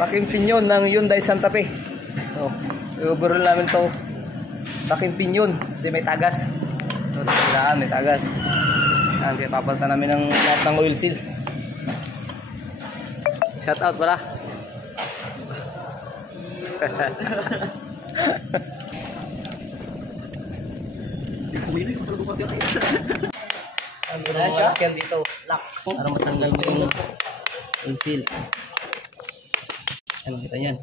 Raking pinyon ng Hyundai Santa Fe. So, i-overhaul namin to. Raking pinyon. Hindi may tagas. So, sa kailangan may tagas. Yan, kaya papalitan namin ng lahat ng oil seal. Shout out pala. Ano siya? Yan dito, lock. Para matanggal mo yung oil seal. Ano kita yan?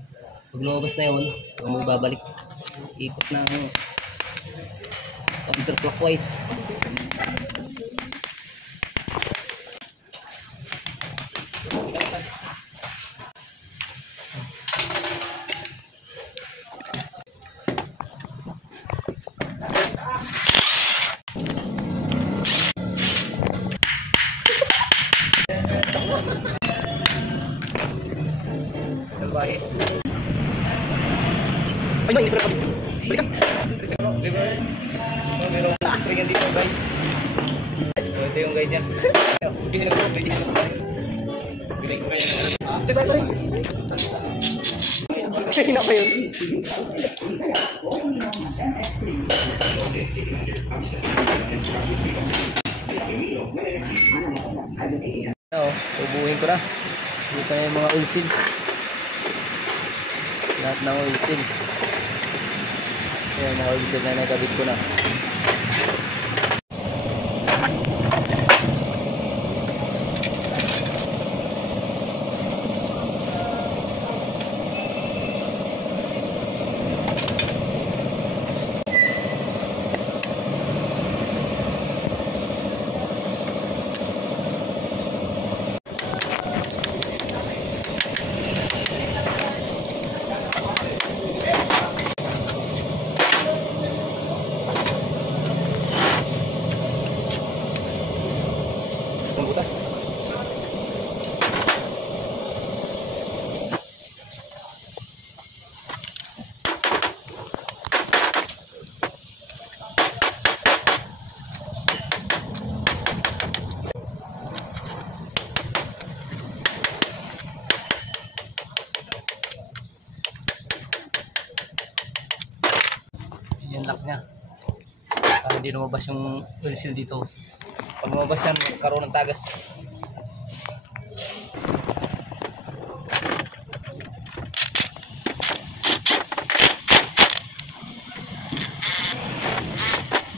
Pag lumabas na yun, huwag mo babalik. Ikot na counterclockwise. Salbahe. Ay, hindi pala pabit. Balik ka. Meron spring yan dito, guys. Ito yung guide niya. Hindi na ito, guide niya. Bilay ko kayo. Diba, diba? Hina pa yun. Ubuhin ko na. Dito na yung mga oil seal. Lahat ng oil seal. Ayan, mga oil seal na nagabit ko na. Yung lock niya para hindi lumabas yung oil seal dito. Pag lumabas yan, magkaroon ng tagas.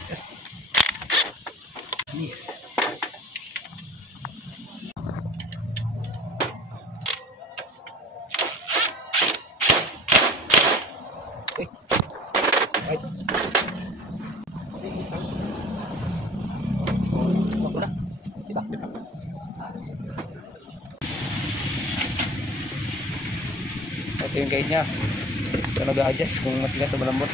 Yes. Please. Right. Ito yung guide niya. Ito nag-a-adjust kung matigas o malambot.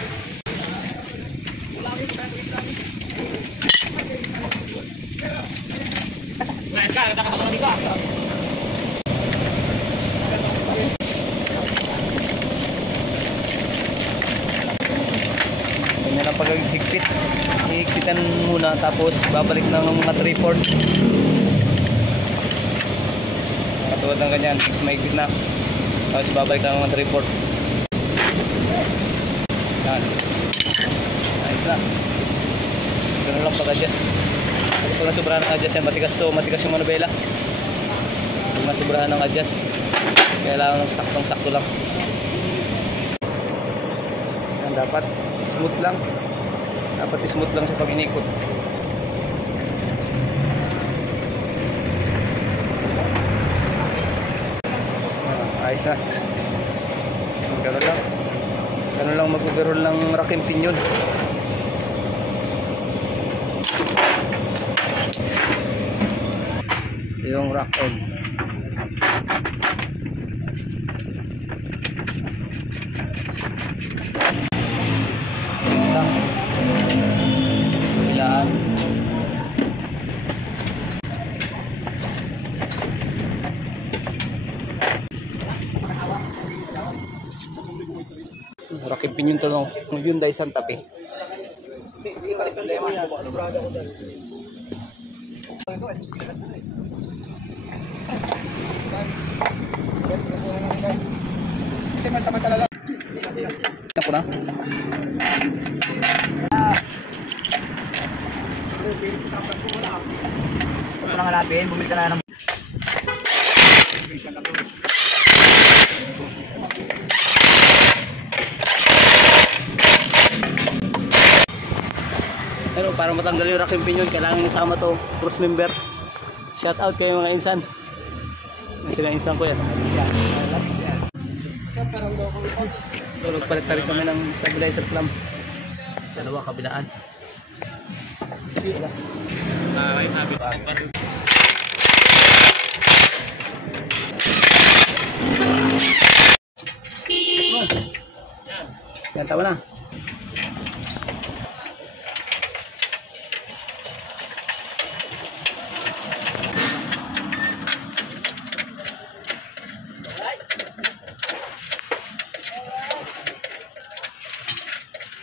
Ganyan ang pag-higpit. Higpitan muna tapos babalik ng mga 3/4. Katulad ng ganyan, mahigpit na. Tapos babalik ng mga 3/4. Yan. Ayos na. Ganun lang pag-adjust. Kasi pag nasubrahan ng adjust yan, matigas to, matigas yung manubela. Pag nasubrahan ng adjust, kailangan saktong-sakto lang. Yan, dapat smooth lang. Dapat smooth lang sa pag-inikot. Ayos na. Ganun lang. Ganun lang mag-overhaul ng raking pinyon. Ito yung rack end. Isa. Kabilaan. Raking pinyon to ng Hyundai Santa Fe. man samantala lang. Ako na. Huwag ko nang hanapin, bumili ka na ng... Pero para matanggal yung rack yung pinyon, kailangan isama to, cruise member. Shout out kayo mga insan. Sila insan ko yan. So nagpalit-palit kami ng stabilizer clamp. Dalawa kabilaan. May sabi ko. Yan, tama na.